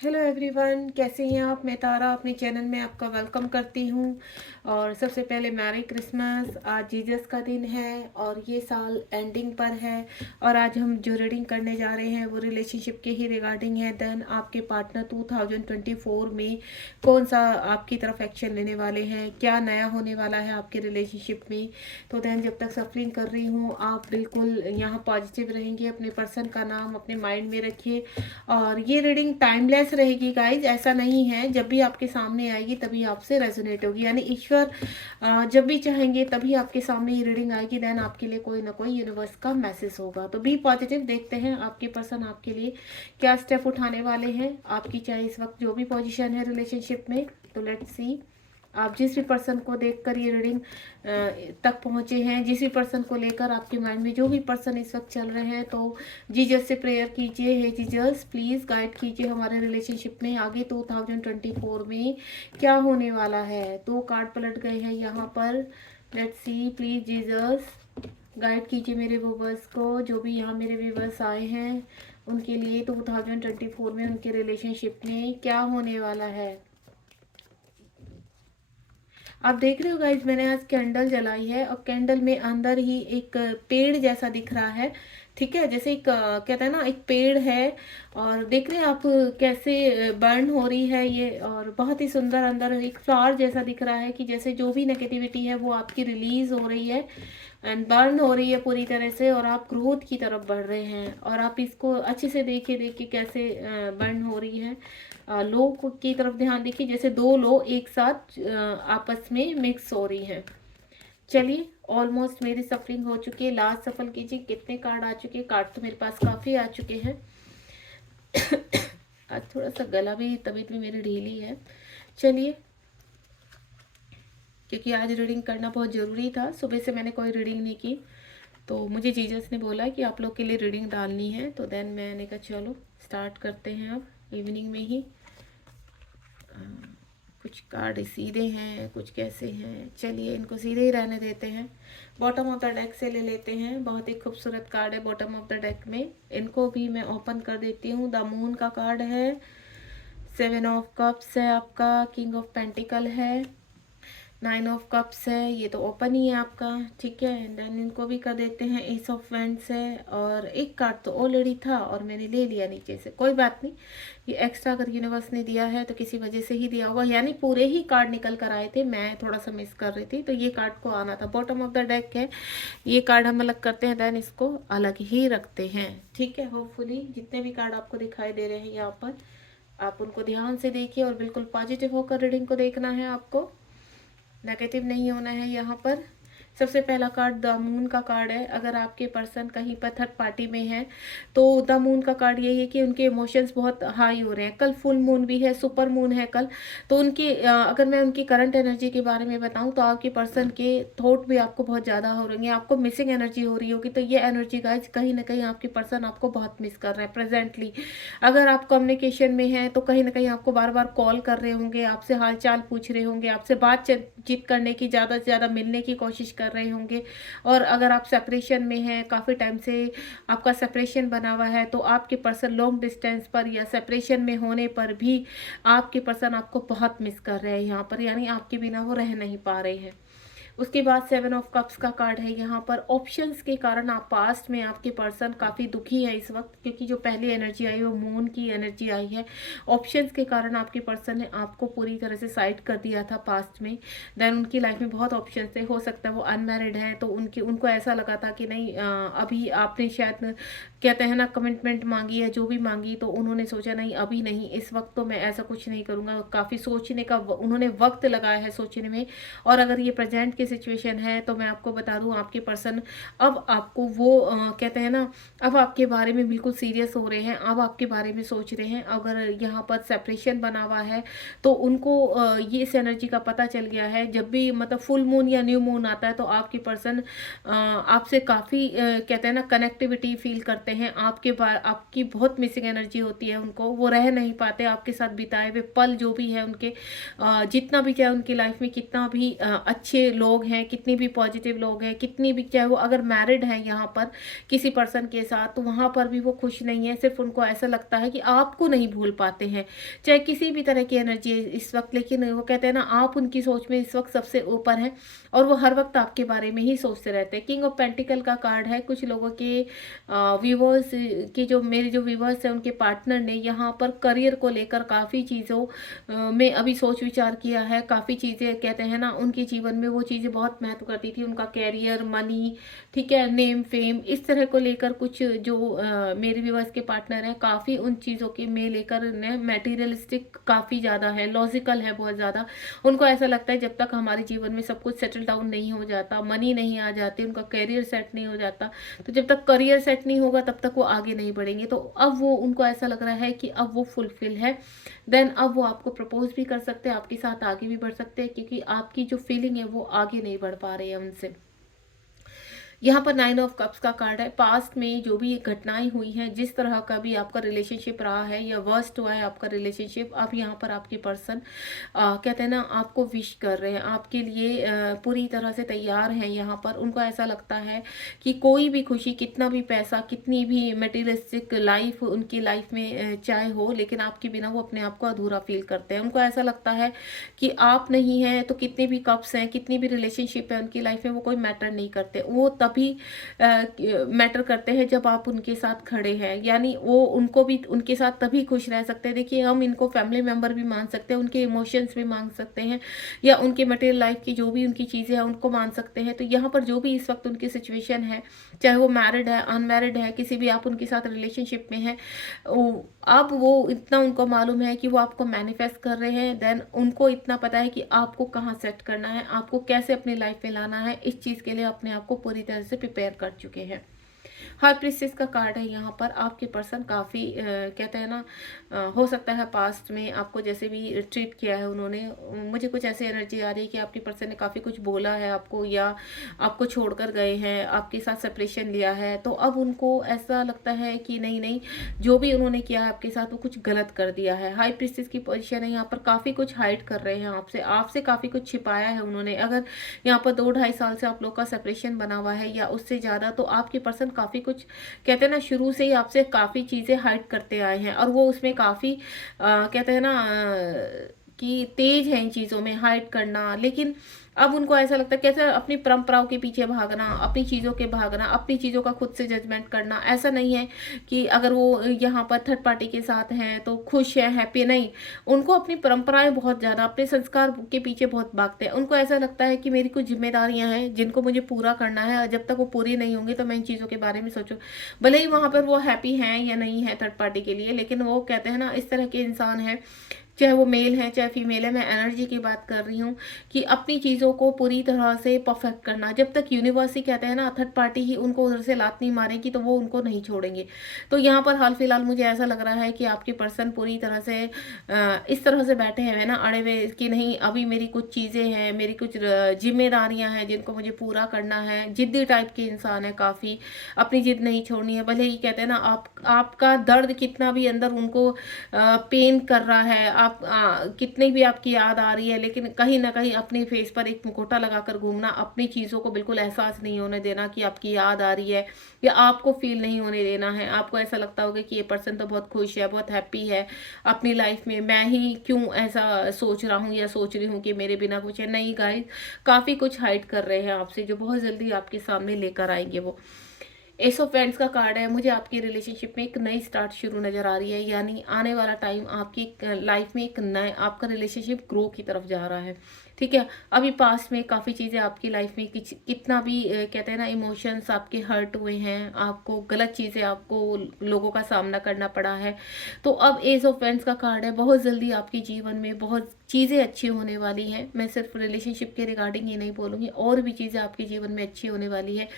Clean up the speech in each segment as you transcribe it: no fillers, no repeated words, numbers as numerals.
Hello everyone, कैसे हैं आप। मैं तारा अपने चैनल में आपका वेलकम करती हूँ। और सबसे पहले मैरी क्रिसमस। आज जीसस का दिन है और ये साल एंडिंग पर है। और आज हम जो रीडिंग करने जा रहे हैं वो रिलेशनशिप के ही रिगार्डिंग है। देन आपके पार्टनर 2024 में कौन सा आपकी तरफ एक्शन लेने वाले हैं, क्या नया होने वाला है आपके रिलेशनशिप में। तो देन जब तक सफरिंग कर रही हूँ आप बिल्कुल यहाँ पॉजिटिव रहेंगे। अपने पर्सन का नाम अपने माइंड में रखिए। और ये रीडिंग टाइमलेस रहेगी गाइज, ऐसा नहीं है। जब भी आपके सामने आएगी तभी आपसे रेजोनेट होगी, यानी ईश्वर जब भी चाहेंगे तभी आपके सामने ये रीडिंग आएगी। देन आपके लिए कोई ना कोई यूनिवर्स का मैसेज होगा। तो बी पॉजिटिव। देखते हैं आपके पर्सन आपके लिए क्या स्टेप उठाने वाले हैं, आपकी चाहे इस वक्त जो भी पोजिशन है रिलेशनशिप में। तो लेट्स सी आप जिस भी पर्सन को देखकर ये रीडिंग तक पहुंचे हैं, जिस भी पर्सन को लेकर आपके माइंड में जो भी पर्सन इस वक्त चल रहे हैं, तो जीजस से प्रेयर कीजिए। हे जीजस प्लीज़ गाइड कीजिए हमारे रिलेशनशिप में आगे 2024 में क्या होने वाला है। 2 कार्ड पलट गए हैं यहाँ पर। Let's see please Jesus guide कीजिए मेरे व्यूवर्स को। जो भी यहाँ मेरे व्यूवर्स आए हैं उनके लिए 2024 में उनके रिलेशनशिप में क्या होने वाला है। आप देख रहे हो गाइज, मैंने आज कैंडल जलाई है और कैंडल में अंदर ही एक पेड़ जैसा दिख रहा है। ठीक है, जैसे एक कहते हैं ना, एक पेड़ है और देख रहे हैं आप कैसे बर्न हो रही है ये। और बहुत ही सुंदर अंदर एक फ्लावर जैसा दिख रहा है कि जैसे जो भी नेगेटिविटी है वो आपकी रिलीज हो रही है एंड बर्न हो रही है पूरी तरह से। और आप ग्रोथ की तरफ बढ़ रहे हैं और आप इसको अच्छे से देखिए कैसे बर्न हो रही है। लो की तरफ ध्यान देखिए, जैसे 2 लो एक साथ आपस में मिक्स हो रही हैं। चलिए, ऑलमोस्ट मेरी सफरिंग हो चुकी है। लास्ट सफल कीजिए कितने कार्ड आ चुके हैं। कार्ड तो मेरे पास काफ़ी आ चुके हैं। आज थोड़ा सा गला भी, तबीयत भी मेरी ढीली है। चलिए, क्योंकि आज रीडिंग करना बहुत ज़रूरी था। सुबह से मैंने कोई रीडिंग नहीं की, तो मुझे जीजस ने बोला कि आप लोग के लिए रीडिंग डालनी है। तो देन मैंने कहा चलो स्टार्ट करते हैं अब इवनिंग में ही। कुछ कार्ड सीधे हैं, कुछ कैसे हैं। चलिए इनको सीधे ही रहने देते हैं। बॉटम ऑफ द डेक से ले लेते हैं। बहुत ही खूबसूरत कार्ड है बॉटम ऑफ द डेक में। इनको भी मैं ओपन कर देती हूँ। द मून का कार्ड है, 7 ऑफ कप्स है आपका, किंग ऑफ पेंटिकल है, 9 ऑफ कप्स है। ये तो ओपन ही है आपका। ठीक है, एंड देन इनको भी कर देते हैं। एस ऑफ वेंट्स है और एक कार्ड तो ऑलरेडी था और मैंने ले लिया नीचे से, कोई बात नहीं। ये एक्स्ट्रा अगर यूनिवर्स ने दिया है तो किसी वजह से ही दिया होगा, यानी पूरे ही कार्ड निकल कर आए थे, मैं थोड़ा सा मिस कर रही थी तो ये कार्ड को आना था। बॉटम ऑफ द डेक है, ये कार्ड हम अलग करते हैं, देन इसको अलग ही रखते हैं। ठीक है, होपफुली जितने भी कार्ड आपको दिखाई दे रहे हैं यहाँ पर आप उनको ध्यान से देखिए और बिल्कुल पॉजिटिव होकर रीडिंग को देखना है आपको, नेगेटिव नहीं होना है यहाँ पर। सबसे पहला कार्ड द मून का कार्ड है। अगर आपके पर्सन कहीं पर थर्ड पार्टी में है तो द मून का कार्ड यही है कि उनके इमोशंस बहुत हाई हो रहे हैं। कल फुल मून भी है, सुपर मून है कल। तो उनकी अगर मैं उनकी करंट एनर्जी के बारे में बताऊं तो आपके पर्सन के थॉट भी आपको बहुत ज़्यादा हो रही है, आपको मिसिंग एनर्जी हो रही होगी। तो ये एनर्जी गाइज कहीं ना कहीं आपके पर्सन आपको बहुत मिस कर रहे हैं प्रेजेंटली। अगर आप कम्युनिकेशन में हैं तो कहीं ना कहीं आपको बार बार कॉल कर रहे होंगे, आपसे हाल चाल पूछ रहे होंगे, आपसे बातचीत करने की, ज़्यादा से ज़्यादा मिलने की कोशिश कर रहे होंगे। और अगर आप सेपरेशन में हैं, काफ़ी टाइम से आपका सेपरेशन बना हुआ है, तो आपके पर्सन लॉन्ग डिस्टेंस पर या सेपरेशन में होने पर भी आपके पर्सन आपको बहुत मिस कर रहे हैं यहाँ पर, यानी आपके बिना वो रह नहीं पा रहे हैं। उसके बाद 7 ऑफ कप्स का कार्ड है यहाँ पर। ऑप्शंस के कारण आप पास्ट में आपके पर्सन काफ़ी दुखी है इस वक्त, क्योंकि जो पहली एनर्जी आई वो मून की एनर्जी आई है। ऑप्शंस के कारण आपके पर्सन ने आपको पूरी तरह से साइड कर दिया था पास्ट में। देन उनकी लाइफ में बहुत ऑप्शन थे, हो सकता है वो अनमैरिड हैं तो उनको ऐसा लगा था कि नहीं अभी आपने शायद कहते हैं ना कमिटमेंट मांगी है, जो भी मांगी, तो उन्होंने सोचा नहीं अभी नहीं, इस वक्त तो मैं ऐसा कुछ नहीं करूँगा। काफ़ी सोचने का उन्होंने वक्त लगाया है सोचने में। और अगर ये प्रेजेंट की सिचुएशन है तो मैं आपको बता दूं आपके पर्सन अब आपको वो कहते हैं ना, अब आपके बारे में बिल्कुल सीरियस हो रहे हैं, अब आपके बारे में सोच रहे हैं। अगर यहाँ पर सेपरेशन बना हुआ है तो उनको ये इस एनर्जी का पता चल गया है। जब भी मतलब फुल मून या न्यू मून आता है तो आपके पर्सन आपसे काफ़ी कहते हैं ना कनेक्टिविटी फील करते हैं। आपकी बहुत मिसिंग एनर्जी होती है उनको, वो रह नहीं पाते आपके साथ बिताए हुए पल जो भी है उनके, जितना भी चाहे उनकी लाइफ में कितना भी अच्छे लोग लोग हैं, कितनी भी पॉजिटिव लोग हैं, कितनी भी, चाहे वो अगर मैरिड हैं यहाँ पर किसी पर्सन के साथ, तो वहाँ पर भी वो खुश नहीं है। सिर्फ उनको ऐसा लगता है कि आपको नहीं भूल पाते हैं, चाहे किसी भी तरह की एनर्जी है इस वक्त, लेकिन वो कहते हैं ना, आप उनकी सोच में इस वक्त सबसे ऊपर हैं और वो हर वक्त आपके बारे में ही सोचते रहते हैं। किंग ऑफ पेंटिकल का कार्ड है। कुछ लोगों के व्यूवर्स की, जो मेरे जो व्यूवर्स हैं, उनके पार्टनर ने यहाँ पर करियर को लेकर काफ़ी चीज़ों में अभी सोच विचार किया है। काफ़ी चीज़ें कहते हैं ना, उनके जीवन में वो चीज़ें बहुत महत्व करती थी, उनका कैरियर, मनी, ठीक है, नेम फेम, इस तरह को लेकर कुछ जो मेरे व्यूवर्स के पार्टनर हैं, काफ़ी उन चीज़ों के में लेकर मटेरियलिस्टिक काफ़ी ज़्यादा है, लॉजिकल है बहुत ज़्यादा। उनको ऐसा लगता है जब तक हमारे जीवन में सब कुछ सेटल डाउन नहीं हो जाता, मनी नहीं आ जाती, उनका करियर सेट नहीं हो जाता, तो जब तक करियर सेट नहीं होगा तब तक वो आगे नहीं बढ़ेंगे। तो अब वो, उनको ऐसा लग रहा है कि अब वो फुलफिल है, देन अब वो आपको प्रपोज भी कर सकते हैं, आपके साथ आगे भी बढ़ सकते हैं, क्योंकि आपकी जो फीलिंग है वो आगे नहीं बढ़ पा रही है उनसे। यहाँ पर 9 ऑफ कप्स का कार्ड है। पास्ट में जो भी घटनाएं हुई हैं, जिस तरह का भी आपका रिलेशनशिप रहा है या वर्स्ट हुआ है आपका रिलेशनशिप, अब यहाँ पर आपके पर्सन कहते हैं ना, आपको विश कर रहे हैं, आपके लिए पूरी तरह से तैयार हैं। यहाँ पर उनको ऐसा लगता है कि कोई भी खुशी, कितना भी पैसा, कितनी भी मटेरियलिस्टिक लाइफ उनकी लाइफ में चाहे हो, लेकिन आपके बिना वो अपने आप को अधूरा फील करते हैं। उनको ऐसा लगता है कि आप नहीं हैं तो कितने भी कप्स हैं, कितनी भी रिलेशनशिप है उनकी लाइफ में, वो कोई मैटर नहीं करते। वो तभी मैटर करते हैं जब आप उनके साथ खड़े हैं, यानी वो उनको भी उनके साथ तभी खुश रह सकते हैं। देखिए, हम इनको फैमिली मेंबर भी मान सकते हैं, उनके इमोशंस भी मान सकते हैं, या उनके मटेरियल लाइफ की जो भी उनकी चीज़ें हैं उनको मान सकते हैं। तो यहाँ पर जो भी इस वक्त उनकी सिचुएशन है, चाहे वो मैरिड है, अनमैरिड है, किसी भी आप उनके साथ रिलेशनशिप में है, अब वो इतना उनको मालूम है कि वो आपको मैनिफेस्ट कर रहे हैं, देन उनको इतना पता है कि आपको कहाँ सेट करना है, आपको कैसे अपनी लाइफ में लाना है, इस चीज़ के लिए अपने आप को पूरी तरह से प्रिपेयर कर चुके हैं। हाई प्रिंसेस का कार्ड है यहाँ पर। आपके पर्सन काफ़ी कहते हैं ना, हो सकता है पास्ट में आपको जैसे भी ट्रीट किया है उन्होंने, मुझे कुछ ऐसी एनर्जी आ रही है कि आपके पर्सन ने काफ़ी कुछ बोला है आपको, या आपको छोड़कर गए हैं, आपके साथ सेपरेशन लिया है, तो अब उनको ऐसा लगता है कि नहीं नहीं, जो भी उन्होंने किया है आपके साथ वो कुछ गलत कर दिया है। हाई प्रिंसेस की पोजीशन है यहाँ पर, काफ़ी कुछ हाइड कर रहे हैं आपसे, आपसे काफ़ी कुछ छिपाया है उन्होंने। अगर यहाँ पर 2-2.5 साल से आप लोग का सेपरेशन बना हुआ है या उससे ज़्यादा, तो आपके पर्सन काफ़ी कुछ कहते हैं ना, शुरू से ही आपसे काफ़ी चीज़ें हाइड करते आए हैं, और वो उसमें काफ़ी कहते हैं ना कि तेज है इन चीज़ों में हाइड करना। लेकिन अब उनको ऐसा लगता है कैसे अपनी परंपराओं के पीछे भागना, अपनी चीज़ों के भागना, अपनी चीज़ों का खुद से जजमेंट करना। ऐसा नहीं है कि अगर वो यहाँ पर थर्ड पार्टी के साथ हैं तो खुश है, हैप्पी, नहीं। उनको अपनी परंपराएं बहुत ज़्यादा, अपने संस्कार के पीछे बहुत भागते हैं। उनको ऐसा लगता है कि मेरी कुछ जिम्मेदारियां हैं जिनको मुझे पूरा करना है, और जब तक वो पूरी नहीं होंगी तो मैं इन चीज़ों के बारे में सोचूं। भले ही वहाँ पर वो हैप्पी हैं या नहीं है थर्ड पार्टी के लिए, लेकिन वो कहते हैं ना, इस तरह के इंसान हैं, चाहे वो मेल है चाहे फीमेल है, मैं एनर्जी की बात कर रही हूँ, कि अपनी चीज़ों को पूरी तरह से परफेक्ट करना। जब तक यूनिवर्स ही कहते हैं ना, थर्ड पार्टी ही उनको उधर से लात नहीं मारेगी तो वो उनको नहीं छोड़ेंगे। तो यहाँ पर हाल फिलहाल मुझे ऐसा लग रहा है कि आपके पर्सन पूरी तरह से इस तरह से बैठे हैं ना, अड़े हुए, कि नहीं, अभी मेरी कुछ चीज़ें हैं, मेरी कुछ जिम्मेदारियाँ हैं जिनको मुझे पूरा करना है। जिद्दी टाइप के इंसान है काफ़ी, अपनी जिद नहीं छोड़नी है। भले ही कहते हैं ना, आपका दर्द कितना भी अंदर उनको पेन कर रहा है, आप कितनी भी आपकी याद आ रही है, लेकिन कहीं ना कहीं अपने फेस पर एक मुखौटा लगाकर घूमना, अपनी चीज़ों को बिल्कुल एहसास नहीं होने देना कि आपकी याद आ रही है, या आपको फील नहीं होने देना है। आपको ऐसा लगता होगा कि ये पर्सन तो बहुत खुश है, बहुत हैप्पी है अपनी लाइफ में, मैं ही क्यों ऐसा सोच रहा हूँ या सोच रही हूँ कि मेरे बिना कुछ है। नहीं गाइस, काफ़ी कुछ हाइड कर रहे हैं आपसे, जो बहुत जल्दी आपके सामने लेकर आएंगे वो। एस ऑफ फ्रेंड्स का कार्ड है। मुझे आपकी रिलेशनशिप में एक नई स्टार्ट शुरू नज़र आ रही है, यानी आने वाला टाइम आपकी लाइफ में एक नए, आपका रिलेशनशिप ग्रो की तरफ जा रहा है, ठीक है। अभी पास्ट में काफ़ी चीज़ें आपकी लाइफ में कितना भी कहते हैं ना, इमोशंस आपके हर्ट हुए हैं, आपको गलत चीज़ें, आपको लोगों का सामना करना पड़ा है, तो अब एज ऑफ फ्रेंड्स का कार्ड है। बहुत जल्दी आपके जीवन में बहुत चीज़ें अच्छी होने वाली हैं। मैं सिर्फ रिलेशनशिप के रिगार्डिंग ही नहीं बोलूँगी, और भी चीज़ें आपके जीवन में अच्छी होने वाली है।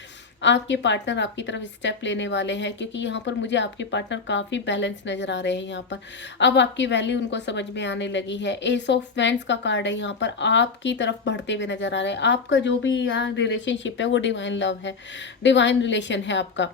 आपके पार्टनर आपकी तरफ स्टेप लेने वाले हैं, क्योंकि यहाँ पर मुझे आपके पार्टनर काफ़ी बैलेंस नज़र आ रहे हैं। यहाँ पर अब आपकी वैल्यू उनको समझ में आने लगी है। एस ऑफ फ्रेंड्स का कार्ड है, यहाँ पर आपकी तरफ बढ़ते हुए नज़र आ रहे हैं। आपका जो भी यहाँ रिलेशनशिप है वो डिवाइन लव है, डिवाइन रिलेशन है आपका।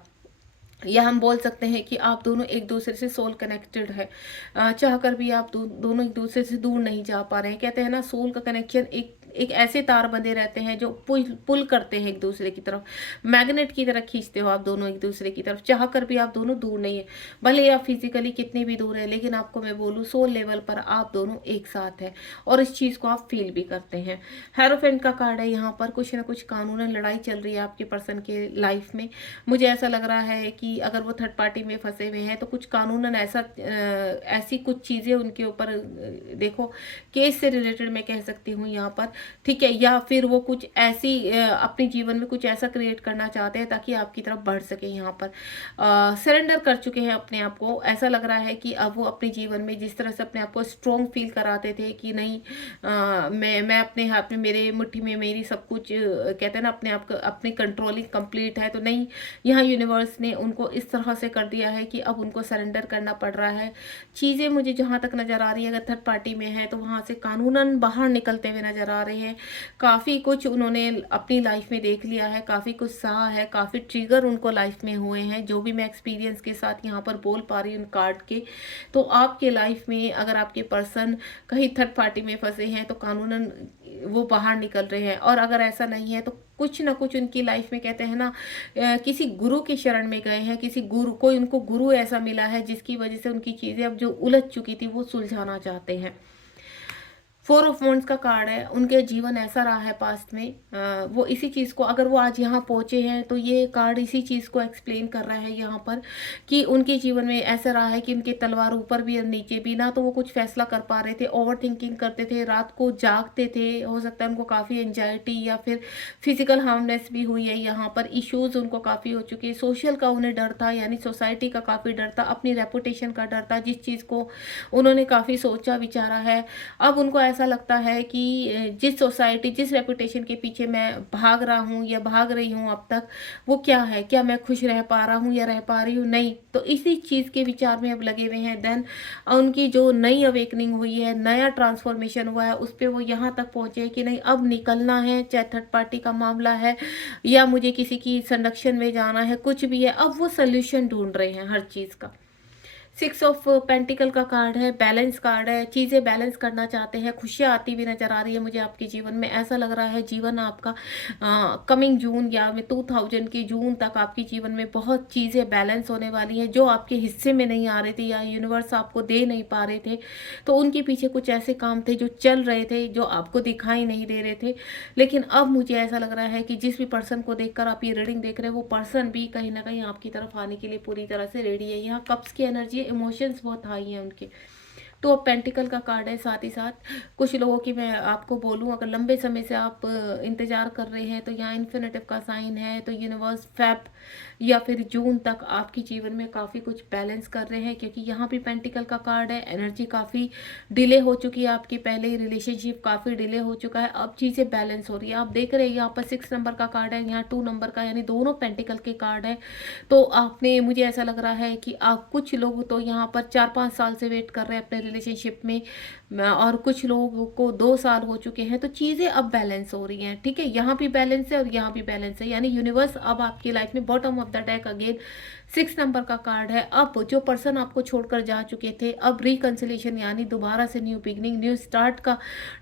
या हम बोल सकते हैं कि आप दोनों एक दूसरे से सोल कनेक्टेड है। चाह कर भी आप दोनों एक दूसरे से दूर नहीं जा पा रहे हैं। कहते हैं ना, सोल का कनेक्शन एक एक ऐसे तार बंधे रहते हैं जो पुल पुल करते हैं एक दूसरे की तरफ, मैग्नेट की तरह खींचते हो आप दोनों एक दूसरे की तरफ। चाह कर भी आप दोनों दूर नहीं है, भले ही आप फिजिकली कितने भी दूर है, लेकिन आपको मैं बोलूँ सोल लेवल पर आप दोनों एक साथ है और इस चीज़ को आप फील भी करते हैं। हेरोफेंट का कार्ड है, यहाँ पर कुछ ना कुछ कानूनन लड़ाई चल रही है आपके पर्सन के लाइफ में। मुझे ऐसा लग रहा है कि अगर वो थर्ड पार्टी में फंसे हुए हैं तो कुछ कानूनन ऐसी कुछ चीज़ें उनके ऊपर देखो, केस से रिलेटेड मैं कह सकती हूँ यहाँ पर, ठीक है। या फिर वो कुछ ऐसी अपने जीवन में कुछ ऐसा क्रिएट करना चाहते हैं ताकि आपकी तरफ बढ़ सके। यहाँ पर सरेंडर कर चुके हैं अपने आप को। ऐसा लग रहा है कि अब वो अपने जीवन में जिस तरह से अपने आप को स्ट्रॉन्ग फील कराते थे कि नहीं, मैं अपने हाथ में, मेरे मुट्ठी में मेरी सब कुछ, कहते हैं ना, अपने आप को अपनी कंट्रोलिंग कंप्लीट है, तो नहीं, यहाँ यूनिवर्स ने उनको इस तरह से कर दिया है कि अब उनको सरेंडर करना पड़ रहा है। चीज़ें मुझे जहाँ तक नज़र आ रही है, अगर थर्ड पार्टी में है तो वहाँ से कानूनन बाहर निकलते हुए नज़र आ रहे हैं। काफ़ी कुछ उन्होंने अपनी लाइफ में देख लिया है, काफ़ी कुछ सहा है, काफ़ी ट्रिगर उनको लाइफ में हुए हैं, जो भी मैं एक्सपीरियंस के साथ यहाँ पर बोल पा रही हूँ कार्ड के। तो आपके लाइफ में अगर आपके पर्सन कहीं थर्ड पार्टी में फंसे हैं तो कानूनन वो बाहर निकल रहे हैं, और अगर ऐसा नहीं है तो कुछ ना कुछ उनकी लाइफ में, कहते हैं ना, किसी गुरु के शरण में गए हैं, किसी गुरु, कोई उनको गुरु ऐसा मिला है जिसकी वजह से उनकी चीज़ें अब जो उलझ चुकी थी वो सुलझाना चाहते हैं। 4 ऑफ वॉन्ड्स का कार्ड है, उनके जीवन ऐसा रहा है पास्ट में, वो इसी चीज़ को, अगर वो आज यहाँ पहुँचे हैं तो ये कार्ड इसी चीज़ को एक्सप्लेन कर रहा है यहाँ पर कि उनके जीवन में ऐसा रहा है कि उनके तलवार ऊपर भी और नीचे भी, ना तो वो कुछ फैसला कर पा रहे थे, ओवर थिंकिंग करते थे, रात को जागते थे, हो सकता है उनको काफ़ी एंजाइटी या फिर फिजिकल हार्मनेस भी हुई है। यहाँ पर इश्यूज़ उनको काफ़ी हो चुके हैं, सोशल का उन्हें डर था, यानी सोसाइटी का काफ़ी डर था, अपनी रेपुटेशन का डर था, जिस चीज़ को उन्होंने काफ़ी सोचा विचारा है। अब उनको ऐसा लगता है कि जिस सोसाइटी, जिस रेपुटेशन के पीछे मैं भाग रहा हूँ या भाग रही हूँ अब तक, वो क्या है, क्या मैं खुश रह पा रहा हूँ या रह पा रही हूँ, नहीं। तो इसी चीज़ के विचार में अब लगे हुए हैं। देन उनकी जो नई अवेकनिंग हुई है, नया ट्रांसफॉर्मेशन हुआ है, उस पर वो यहाँ तक पहुँचे कि नहीं, अब निकलना है, चाहे थर्ड पार्टी का मामला है या मुझे किसी की संरक्षण में जाना है, कुछ भी है, अब वो सोल्यूशन ढूंढ रहे हैं हर चीज़ का। 6 ऑफ पेंटिकल का कार्ड है, बैलेंस कार्ड है, चीज़ें बैलेंस करना चाहते हैं, खुशियाँ आती हुई नजर आ रही है मुझे आपके जीवन में। ऐसा लग रहा है जीवन आपका कमिंग जून या 2000 की जून तक आपके जीवन में बहुत चीज़ें बैलेंस होने वाली हैं जो आपके हिस्से में नहीं आ रही थी या यूनिवर्स आपको दे नहीं पा रहे थे। तो उनके पीछे कुछ ऐसे काम थे जो चल रहे थे, जो आपको दिखाई नहीं दे रहे थे, लेकिन अब मुझे ऐसा लग रहा है कि जिस भी पर्सन को देखकर आप ये रीडिंग देख रहे हैं, वो पर्सन भी कहीं ना कहीं आपकी तरफ आने के लिए पूरी तरह से रेडी है। यहाँ कप्स की एनर्जी, इमोशंस बहुत हाई हैं उनके। तो अब पेंटिकल का कार्ड है, साथ ही साथ कुछ लोगों की मैं आपको बोलूं, अगर लंबे समय से आप इंतजार कर रहे हैं तो यहाँ इन्फिनेटिव का साइन है, तो यूनिवर्स फेब या फिर जून तक आपके जीवन में काफ़ी कुछ बैलेंस कर रहे हैं, क्योंकि यहाँ भी पेंटिकल का कार्ड है। एनर्जी काफ़ी डिले हो चुकी है आपकी, पहले ही रिलेशनशिप काफ़ी डिले हो चुका है, अब चीज़ें बैलेंस हो रही है। आप देख रहे हैं यहाँ पर 6 नंबर का कार्ड है, यहाँ 2 नंबर का, यानी दोनों पेंटिकल के कार्ड है। तो आपने, मुझे ऐसा लग रहा है कि आप, कुछ लोग तो यहाँ पर 4-5 साल से वेट कर रहे हैं अपने रिलेशनशिप में, और कुछ लोगों को 2 साल हो चुके हैं। तो चीज़ें अब बैलेंस हो रही हैं, ठीक है। यहाँ भी बैलेंस है और यहाँ भी बैलेंस है, यानी यूनिवर्स अब आपकी लाइफ में, bottom of the deck again 6 number का कार्ड है। अब जो पर्सन आपको छोड़कर जा चुके थे, अब रिकंसिलेशन, यानी दोबारा से न्यू बिगनिंग, न्यू स्टार्ट का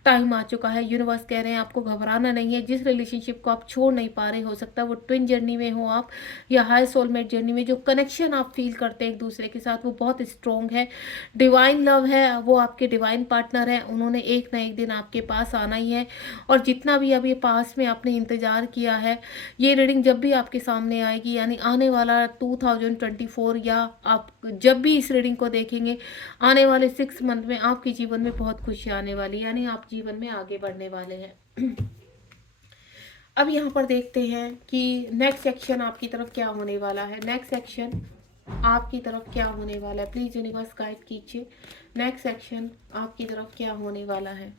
टाइम आ चुका है। यूनिवर्स कह रहे हैं आपको घबराना नहीं है। जिस रिलेशनशिप को आप छोड़ नहीं पा रहे, हो सकता है वो ट्विन जर्नी में हो आप या हाई सोलमेट जर्नी में, जो कनेक्शन आप फील करते हैं एक दूसरे के साथ वो बहुत स्ट्रॉन्ग है। डिवाइन लव है, वो आपके डिवाइन पार्टनर है, उन्होंने एक ना एक दिन आपके पास आना ही है। और जितना भी अभी पास में आपने इंतजार किया है, ये रीडिंग जब भी आपके सामने आएगी, यानी आने वाला 2024, या आप जब भी इस रीडिंग को देखेंगे, आने वाले 6 मंथ में आपके जीवन में बहुत खुशी आने वाली, यानी आप जीवन में आगे बढ़ने वाले हैं। अब यहाँ पर देखते हैं कि नेक्स्ट सेक्शन आपकी तरफ क्या होने वाला है। नेक्स्ट सेक्शन आपकी तरफ क्या होने वाला है, प्लीज यूनिवर्स गाइड कीजिए। नेक्स्ट सेक्शन आपकी तरफ क्या होने वाला है।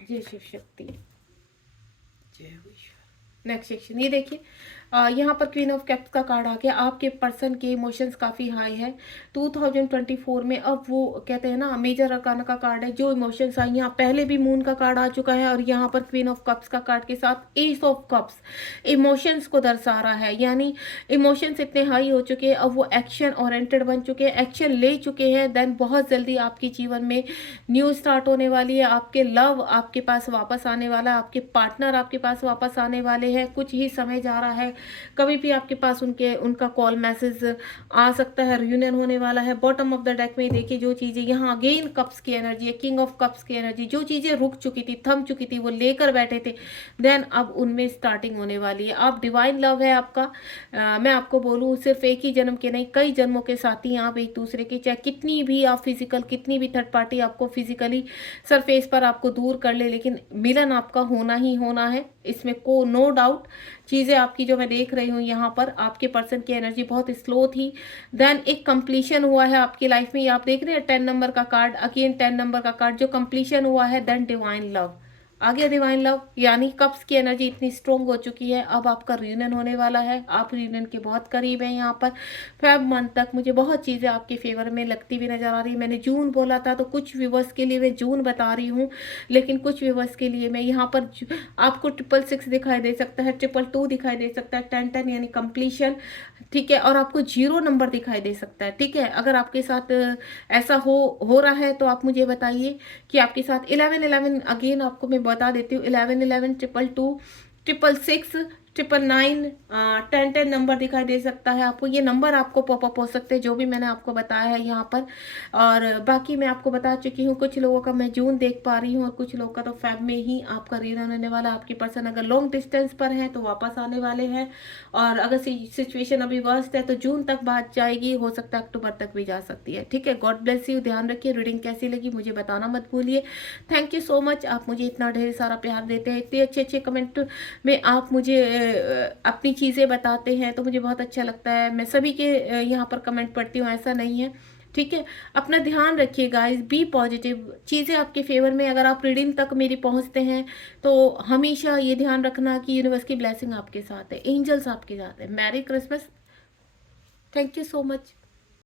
जय शिव शक्ति, जय हो ईश्वर। नेक्स्ट सेक्शन, ये देखिए यहाँ पर क्वीन ऑफ कप्स का कार्ड आ गया। आपके पर्सन के इमोशंस काफ़ी हाई है 2024 में। अब वो कहते हैं ना, मेजर अरकाना का कार्ड है, जो इमोशंस आई, यहाँ पहले भी मून का कार्ड आ चुका है और यहाँ पर क्वीन ऑफ कप्स का कार्ड के साथ एस ऑफ कप्स इमोशंस को दर्शा रहा है। यानी इमोशंस इतने हाई हो चुके हैं, अब वो एक्शन ओरिएंटेड बन चुके हैं, एक्शन ले चुके हैं। देन बहुत जल्दी आपके जीवन में न्यू स्टार्ट होने वाली है। आपके लव आपके पास वापस आने वाला है, आपके पार्टनर आपके पास वापस आने वाले हैं। कुछ ही समय जा रहा है, कभी भी आपके पास उनका कॉल मैसेज आ सकता है, रियूनियन होने वाला है। बॉटम ऑफ द डेक में देखिए जो चीज़ें यहाँ अगेन कप्स की एनर्जी है, किंग ऑफ कप्स की एनर्जी, जो चीज़ें रुक चुकी थी, थम चुकी थी, वो लेकर बैठे थे, देन अब उनमें स्टार्टिंग होने वाली है। आप डिवाइन लव है आपका। मैं आपको बोलूँ, सिर्फ एक ही जन्म के नहीं, कई जन्मों के साथी आप एक दूसरे के, चाहे कितनी भी आप फिजिकल, कितनी भी थर्ड पार्टी आपको फिजिकली सरफेस पर आपको दूर कर ले, लेकिन मिलन आपका होना ही होना है, इसमें को नो डाउट। चीज़ें आपकी जो मैं देख रही हूँ यहाँ पर, आपके पर्सन की एनर्जी बहुत स्लो थी, देन एक कंप्लीशन हुआ है आपकी लाइफ में। आप देख रहे हैं 10 नंबर का कार्ड, अगेन 10 नंबर का कार्ड, जो कंप्लीशन हुआ है, देन डिवाइन लव आ गया। डिवाइन लव यानी कप्स की एनर्जी इतनी स्ट्रोंग हो चुकी है, अब आपका रियूनियन होने वाला है। आप रियूनियन के बहुत करीब हैं। यहाँ पर फेब मंथ तक मुझे बहुत चीज़ें आपके फेवर में लगती हुई नजर आ रही है। मैंने जून बोला था, तो कुछ व्यूवर्स के लिए मैं जून बता रही हूँ, लेकिन कुछ व्यूवर्स के लिए मैं यहाँ पर आपको 666 दिखाई दे सकता है, 222 दिखाई दे सकता है, 1010 यानी कंप्लीशन, ठीक है, और आपको 0 नंबर दिखाई दे सकता है, ठीक है। अगर आपके साथ ऐसा हो रहा है तो आप मुझे बताइए कि आपके साथ 1111, अगेन आपको मैं बता देती हूँ, 1111, 222, 666, 999, 1010 नंबर दिखाई दे सकता है आपको। ये नंबर आपको पॉपअप हो सकते हैं, जो भी मैंने आपको बताया है यहाँ पर। और बाकी मैं आपको बता चुकी हूँ, कुछ लोगों का मैं जून देख पा रही हूँ और कुछ लोगों का तो फेब में ही आपका रियूनियन होने वाला। आपकी पर्सन अगर लॉन्ग डिस्टेंस पर है तो वापस आने वाले हैं, और अगर सिचुएशन अभी वर्स्ट है तो जून तक बात जाएगी, हो सकता है अक्टूबर तक भी जा सकती है, ठीक है। गॉड ब्लेस यू, ध्यान रखिए। रीडिंग कैसी लगी मुझे बताना मत भूलिए। थैंक यू सो मच, आप मुझे इतना ढेर सारा प्यार देते हैं, इतने अच्छे अच्छे कमेंट में आप मुझे अपनी चीज़ें बताते हैं, तो मुझे बहुत अच्छा लगता है। मैं सभी के यहाँ पर कमेंट पढ़ती हूँ, ऐसा नहीं है, ठीक है। अपना ध्यान रखिए गाइस, बी पॉजिटिव, चीज़ें आपके फेवर में। अगर आप रीडिंग तक मेरी पहुँचते हैं तो हमेशा ये ध्यान रखना कि यूनिवर्स की ब्लेसिंग आपके साथ है, एंजल्स आपके साथ है। Merry Christmas, thank you so much.